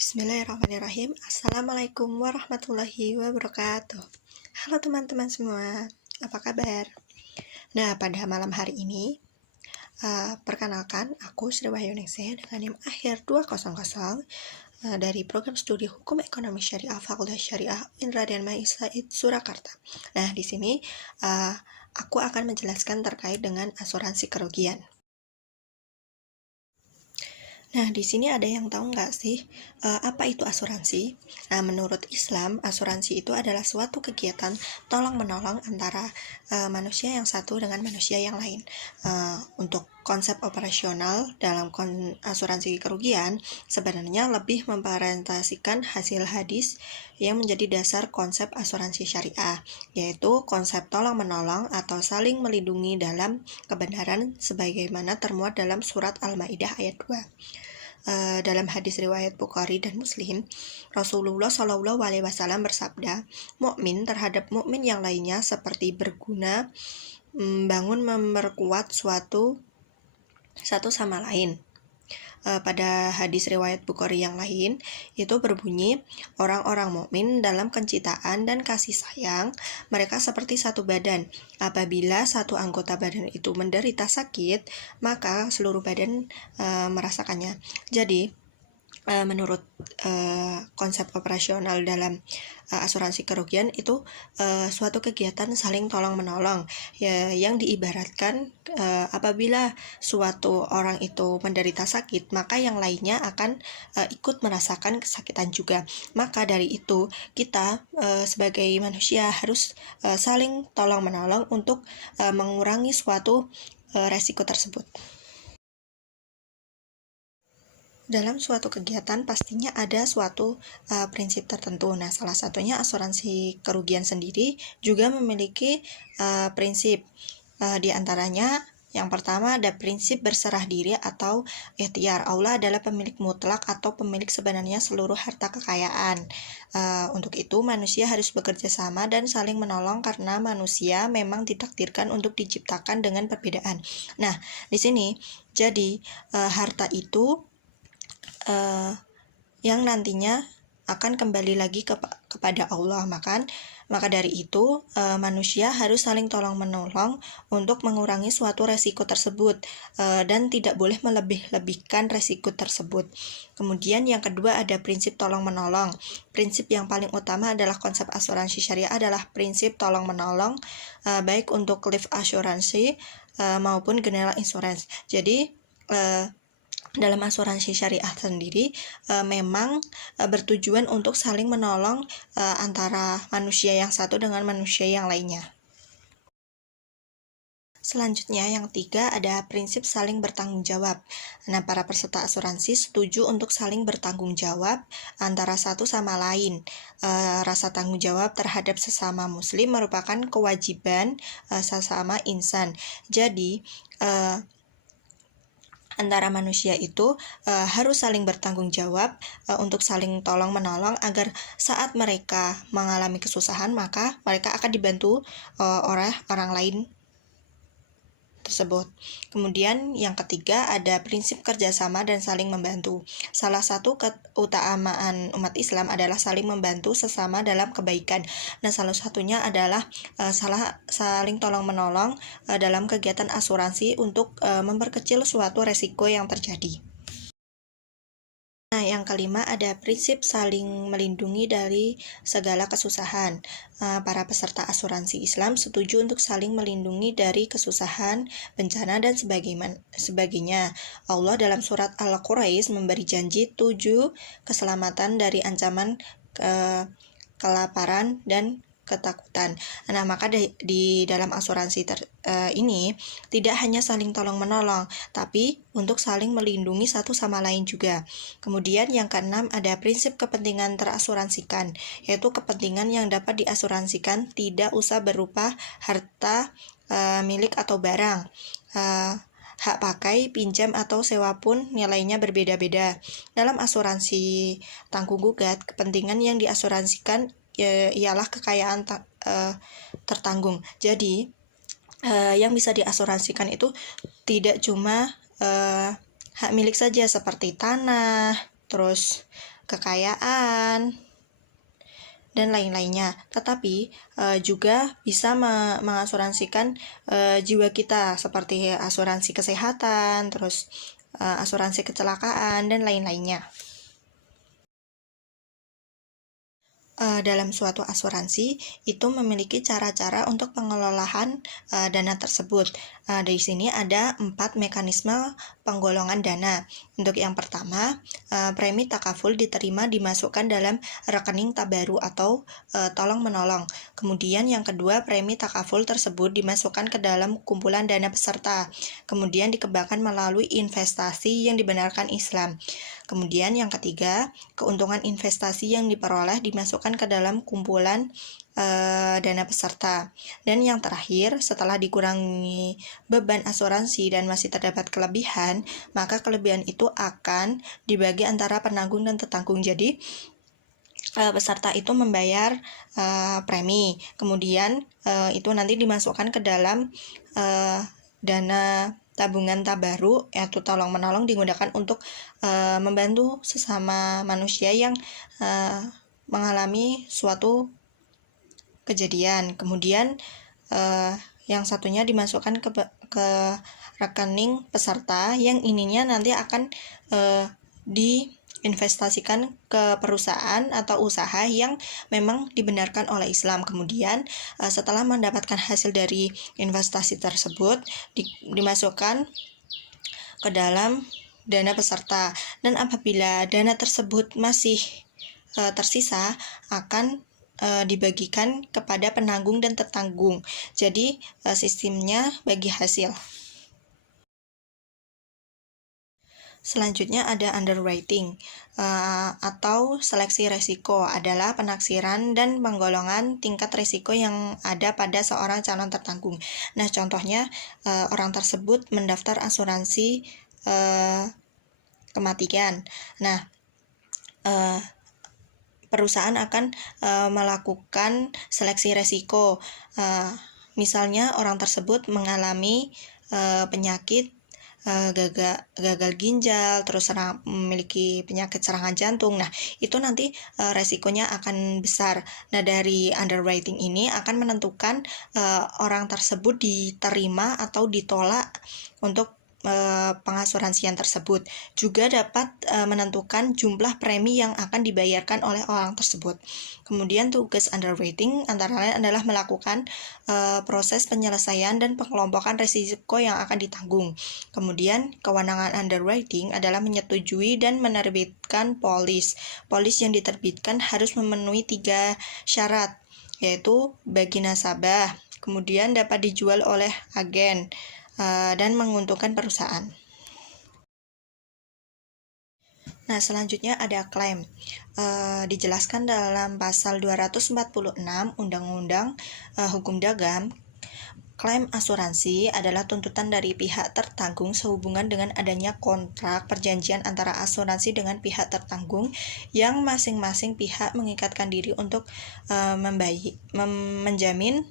Bismillahirrahmanirrahim. Assalamualaikum warahmatullahi wabarakatuh. Halo teman-teman semua, apa kabar? Nah, pada malam hari ini, perkenalkan, aku Sri Wahyuningsih dengan NIM akhir 200 dari program studi Hukum Ekonomi Syariah Fakultas Syariah UIN Raden Mai Said Surakarta. Nah, di sini aku akan menjelaskan terkait dengan asuransi kerugian. Nah, di sini ada yang tahu nggak sih apa itu asuransi? Nah, menurut Islam, asuransi itu adalah suatu kegiatan tolong-menolong antara manusia yang satu dengan manusia yang lain. Untuk konsep operasional dalam asuransi kerugian, sebenarnya lebih mempresentasikan hasil hadis yang menjadi dasar konsep asuransi syariah, yaitu konsep tolong-menolong atau saling melindungi dalam kebenaran sebagaimana termuat dalam surat Al-Maidah ayat 2. Dalam hadis riwayat Bukhari dan Muslim, Rasulullah Shallallahu Alaihi Wasallam bersabda, mukmin terhadap mukmin yang lainnya seperti berguna bangun memperkuat satu sama lain. Pada hadis riwayat Bukhari yang lain itu berbunyi, orang-orang mukmin dalam kecintaan dan kasih sayang mereka seperti satu badan. Apabila satu anggota badan itu menderita sakit, maka seluruh badan merasakannya. Jadi menurut konsep operasional dalam asuransi kerugian itu suatu kegiatan saling tolong-menolong ya, yang diibaratkan apabila suatu orang itu menderita sakit, maka yang lainnya akan ikut merasakan kesakitan juga. Maka dari itu kita sebagai manusia harus saling tolong-menolong untuk mengurangi suatu resiko tersebut. Dalam suatu kegiatan pastinya ada suatu prinsip tertentu. Nah, salah satunya asuransi kerugian sendiri juga memiliki prinsip. Di antaranya yang pertama ada prinsip berserah diri atau ikhtiar. Allah adalah pemilik mutlak atau pemilik sebenarnya seluruh harta kekayaan. Untuk itu manusia harus bekerja sama dan saling menolong karena manusia memang ditakdirkan untuk diciptakan dengan perbedaan. Nah, di sini jadi harta itu yang nantinya akan kembali lagi kepada Allah. Maka dari itu manusia harus saling tolong-menolong untuk mengurangi suatu resiko tersebut dan tidak boleh melebih-lebihkan resiko tersebut. Kemudian yang kedua ada prinsip tolong-menolong. Prinsip yang paling utama adalah konsep asuransi syariah adalah prinsip tolong-menolong baik untuk life assurance maupun general insurance. Jadi dalam asuransi syariah sendiri memang bertujuan untuk saling menolong antara manusia yang satu dengan manusia yang lainnya. Selanjutnya yang ketiga ada prinsip saling bertanggung jawab. Nah, para peserta asuransi setuju untuk saling bertanggung jawab antara satu sama lain. Rasa tanggung jawab terhadap sesama muslim merupakan kewajiban sesama insan. Jadi antara manusia itu harus saling bertanggung jawab untuk saling tolong-menolong agar saat mereka mengalami kesusahan maka mereka akan dibantu oleh orang lain tersebut. Kemudian yang ketiga ada prinsip kerjasama dan saling membantu. Salah satu keutamaan umat Islam adalah saling membantu sesama dalam kebaikan. Nah, salah satunya adalah saling tolong-menolong dalam kegiatan asuransi untuk memperkecil suatu resiko yang terjadi. Nah, yang kelima ada prinsip saling melindungi dari segala kesusahan. Para peserta asuransi Islam setuju untuk saling melindungi dari kesusahan, bencana, dan sebagainya. Allah dalam surat Al-Quraisy memberi janji 7 keselamatan dari ancaman kelaparan dan ketakutan. Nah, maka di dalam asuransi ini tidak hanya saling tolong-menolong, tapi untuk saling melindungi satu sama lain juga. Kemudian yang keenam ada prinsip kepentingan terasuransikan, yaitu kepentingan yang dapat diasuransikan tidak usah berupa harta milik atau barang. Hak pakai, pinjam, atau sewa pun nilainya berbeda-beda. Dalam asuransi tanggung gugat, kepentingan yang diasuransikan ialah kekayaan tertanggung. Jadi yang bisa diasuransikan itu tidak cuma hak milik saja seperti tanah, terus kekayaan, dan lain-lainnya. Tetapi juga bisa mengasuransikan jiwa kita seperti asuransi kesehatan, terus asuransi kecelakaan, dan lain-lainnya. Dalam suatu asuransi itu memiliki cara-cara untuk pengelolaan dana tersebut. Dari sini ada 4 mekanisme penggolongan dana. Untuk yang pertama, premi takaful diterima dimasukkan dalam rekening tabaru atau tolong-menolong. Kemudian yang kedua, premi takaful tersebut dimasukkan ke dalam kumpulan dana peserta. Kemudian dikembangkan melalui investasi yang dibenarkan Islam. Kemudian yang ketiga, keuntungan investasi yang diperoleh dimasukkan ke dalam kumpulan dana peserta. Dan yang terakhir, setelah dikurangi beban asuransi dan masih terdapat kelebihan, maka kelebihan itu akan dibagi antara penanggung dan tertanggung. Jadi peserta itu membayar premi, kemudian itu nanti dimasukkan ke dalam dana tabungan tabaru, yaitu tolong-menolong, digunakan untuk membantu sesama manusia yang mengalami suatu kejadian. Kemudian yang satunya dimasukkan ke rekening peserta yang ininya nanti akan diinvestasikan ke perusahaan atau usaha yang memang dibenarkan oleh Islam. Kemudian setelah mendapatkan hasil dari investasi tersebut dimasukkan ke dalam dana peserta, dan apabila dana tersebut masih tersisa akan dibagikan kepada penanggung dan tertanggung. Jadi sistemnya bagi hasil. Selanjutnya ada underwriting atau seleksi resiko, adalah penaksiran dan penggolongan tingkat resiko yang ada pada seorang calon tertanggung. Nah, contohnya orang tersebut mendaftar asuransi kematian. Nah, perusahaan akan melakukan seleksi resiko. Misalnya orang tersebut mengalami penyakit gagal ginjal, terus memiliki penyakit serangan jantung. Nah, itu nanti resikonya akan besar. Nah, dari underwriting ini akan menentukan orang tersebut diterima atau ditolak untuk pengasuransian tersebut. Juga dapat menentukan jumlah premi yang akan dibayarkan oleh orang tersebut. Kemudian tugas underwriting antara lain adalah melakukan proses penyelesaian dan pengelompokan risiko yang akan ditanggung. Kemudian kewenangan underwriting adalah menyetujui dan menerbitkan polis. Polis yang diterbitkan harus memenuhi 3 syarat, yaitu bagi nasabah, kemudian dapat dijual oleh agen, dan menguntungkan perusahaan. Nah, selanjutnya ada klaim. Dijelaskan dalam pasal 246 Undang-Undang Hukum Dagang. Klaim asuransi adalah tuntutan dari pihak tertanggung sehubungan dengan adanya kontrak perjanjian antara asuransi dengan pihak tertanggung yang masing-masing pihak mengikatkan diri untuk menjamin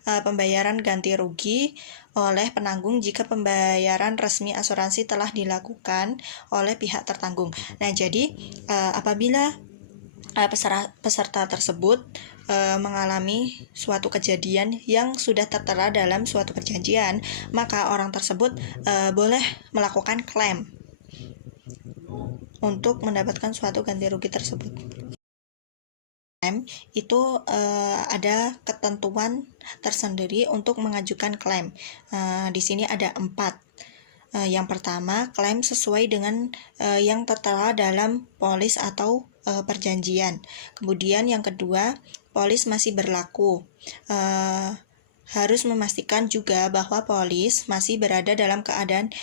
pembayaran ganti rugi oleh penanggung jika pembayaran resmi asuransi telah dilakukan oleh pihak tertanggung. Nah, jadi apabila peserta tersebut mengalami suatu kejadian yang sudah tertera dalam suatu perjanjian, maka orang tersebut boleh melakukan klaim untuk mendapatkan suatu ganti rugi tersebut. Klaim itu ada ketentuan tersendiri untuk mengajukan klaim. Di sini ada 4. Yang pertama, klaim sesuai dengan yang tertera dalam polis atau perjanjian. Kemudian yang kedua, polis masih berlaku. Harus memastikan juga bahwa polis masih berada dalam keadaan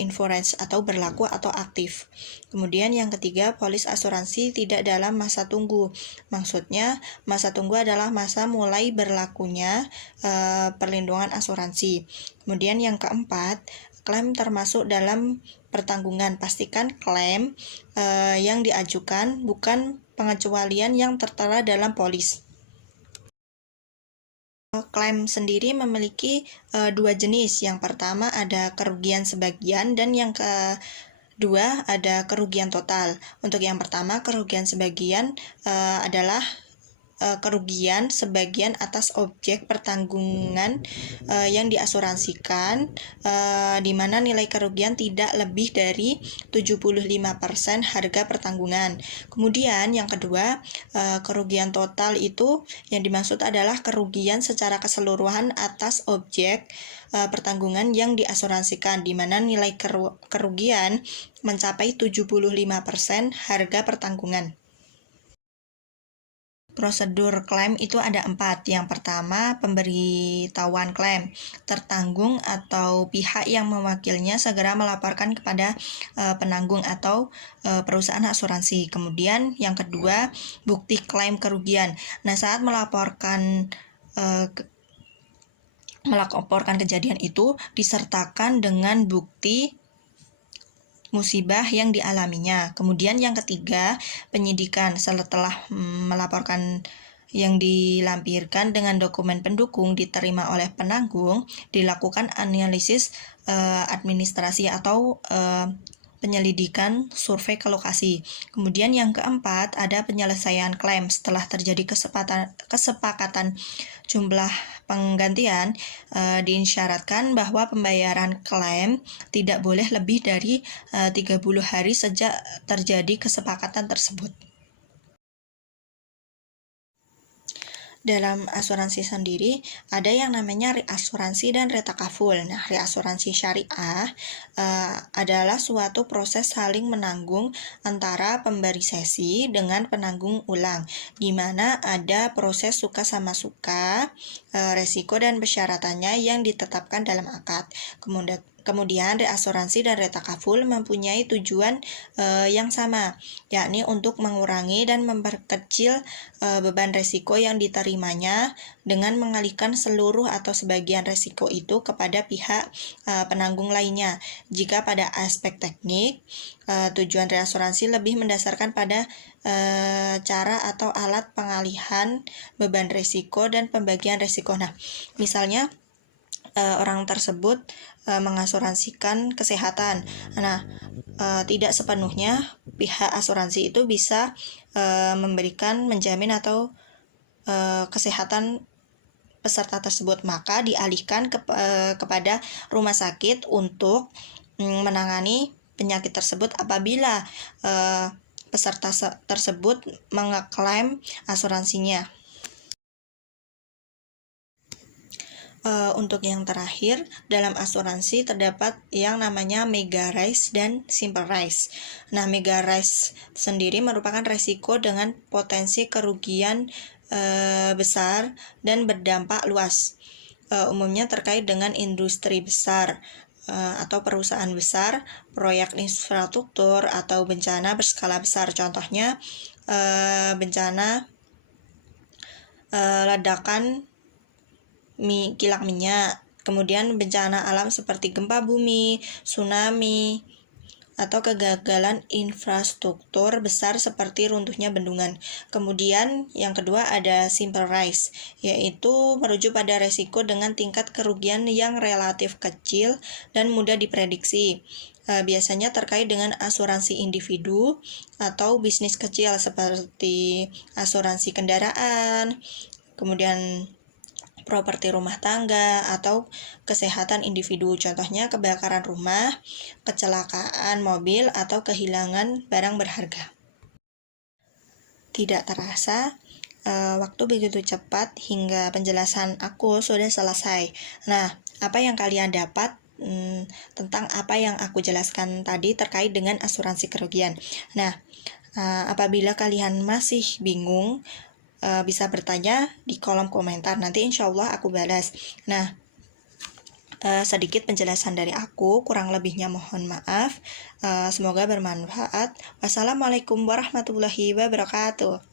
insurance atau berlaku atau aktif. Kemudian yang ketiga, polis asuransi tidak dalam masa tunggu. Maksudnya, masa tunggu adalah masa mulai berlakunya perlindungan asuransi. Kemudian yang keempat, klaim termasuk dalam pertanggungan. Pastikan klaim yang diajukan bukan pengecualian yang tertera dalam polis. Klaim sendiri memiliki 2 jenis. Yang pertama ada kerugian sebagian, dan yang Dua, ada kerugian total. Untuk yang pertama, kerugian sebagian adalah kerugian sebagian atas objek pertanggungan yang diasuransikan, di mana nilai kerugian tidak lebih dari 75% harga pertanggungan. Kemudian yang kedua, kerugian total itu yang dimaksud adalah kerugian secara keseluruhan atas objek pertanggungan yang diasuransikan, di mana nilai kerugian mencapai 75% harga pertanggungan. Prosedur klaim itu ada 4. Yang pertama, pemberitahuan klaim. Tertanggung atau pihak yang mewakilnya segera melaporkan kepada penanggung atau perusahaan asuransi. Kemudian yang kedua, bukti klaim kerugian. Nah, saat melaporkan kejadian itu disertakan dengan bukti musibah yang dialaminya. Kemudian yang ketiga, penyidikan. Setelah melaporkan yang dilampirkan dengan dokumen pendukung diterima oleh penanggung, dilakukan analisis administrasi atau penyelidikan survei ke lokasi. Kemudian yang keempat, ada penyelesaian klaim. Setelah terjadi kesepakatan jumlah penggantian, diisyaratkan bahwa pembayaran klaim tidak boleh lebih dari 30 hari sejak terjadi kesepakatan tersebut. Dalam asuransi sendiri ada yang namanya reasuransi dan retakaful. Nah, reasuransi syariah adalah suatu proses saling menanggung antara pemberi sesi dengan penanggung ulang, di mana ada proses suka sama suka, resiko dan persyaratannya yang ditetapkan dalam akad. Kemudian reasuransi dan retakaful mempunyai tujuan yang sama, yakni untuk mengurangi dan memperkecil beban resiko yang diterimanya dengan mengalihkan seluruh atau sebagian resiko itu kepada pihak penanggung lainnya. Jika pada aspek teknik, tujuan reasuransi lebih mendasarkan pada cara atau alat pengalihan beban resiko dan pembagian resiko. Nah, misalnya orang tersebut mengasuransikan kesehatan. Nah, tidak sepenuhnya pihak asuransi itu bisa menjamin atau kesehatan peserta tersebut, maka dialihkan kepada rumah sakit untuk menangani penyakit tersebut apabila peserta tersebut mengeklaim asuransinya. Untuk yang terakhir, dalam asuransi terdapat yang namanya mega rise dan simple rise. Nah, mega rise sendiri merupakan resiko dengan potensi kerugian besar dan berdampak luas. Umumnya terkait dengan industri besar atau perusahaan besar, proyek infrastruktur atau bencana berskala besar. Contohnya bencana ledakan kilang minyak, kemudian bencana alam seperti gempa bumi, tsunami, atau kegagalan infrastruktur besar seperti runtuhnya bendungan. Kemudian yang kedua ada simple rise, yaitu merujuk pada resiko dengan tingkat kerugian yang relatif kecil dan mudah diprediksi. Biasanya terkait dengan asuransi individu atau bisnis kecil seperti asuransi kendaraan, kemudian properti rumah tangga, atau kesehatan individu. Contohnya kebakaran rumah, kecelakaan mobil, atau kehilangan barang berharga. Tidak terasa, waktu begitu cepat hingga penjelasan aku sudah selesai. Nah, apa yang kalian dapat tentang apa yang aku jelaskan tadi terkait dengan asuransi kerugian? Nah, apabila kalian masih bingung, bisa bertanya di kolom komentar, nanti insya Allah aku balas. Nah, sedikit penjelasan dari aku, kurang lebihnya mohon maaf. Semoga bermanfaat. Wassalamualaikum warahmatullahi wabarakatuh.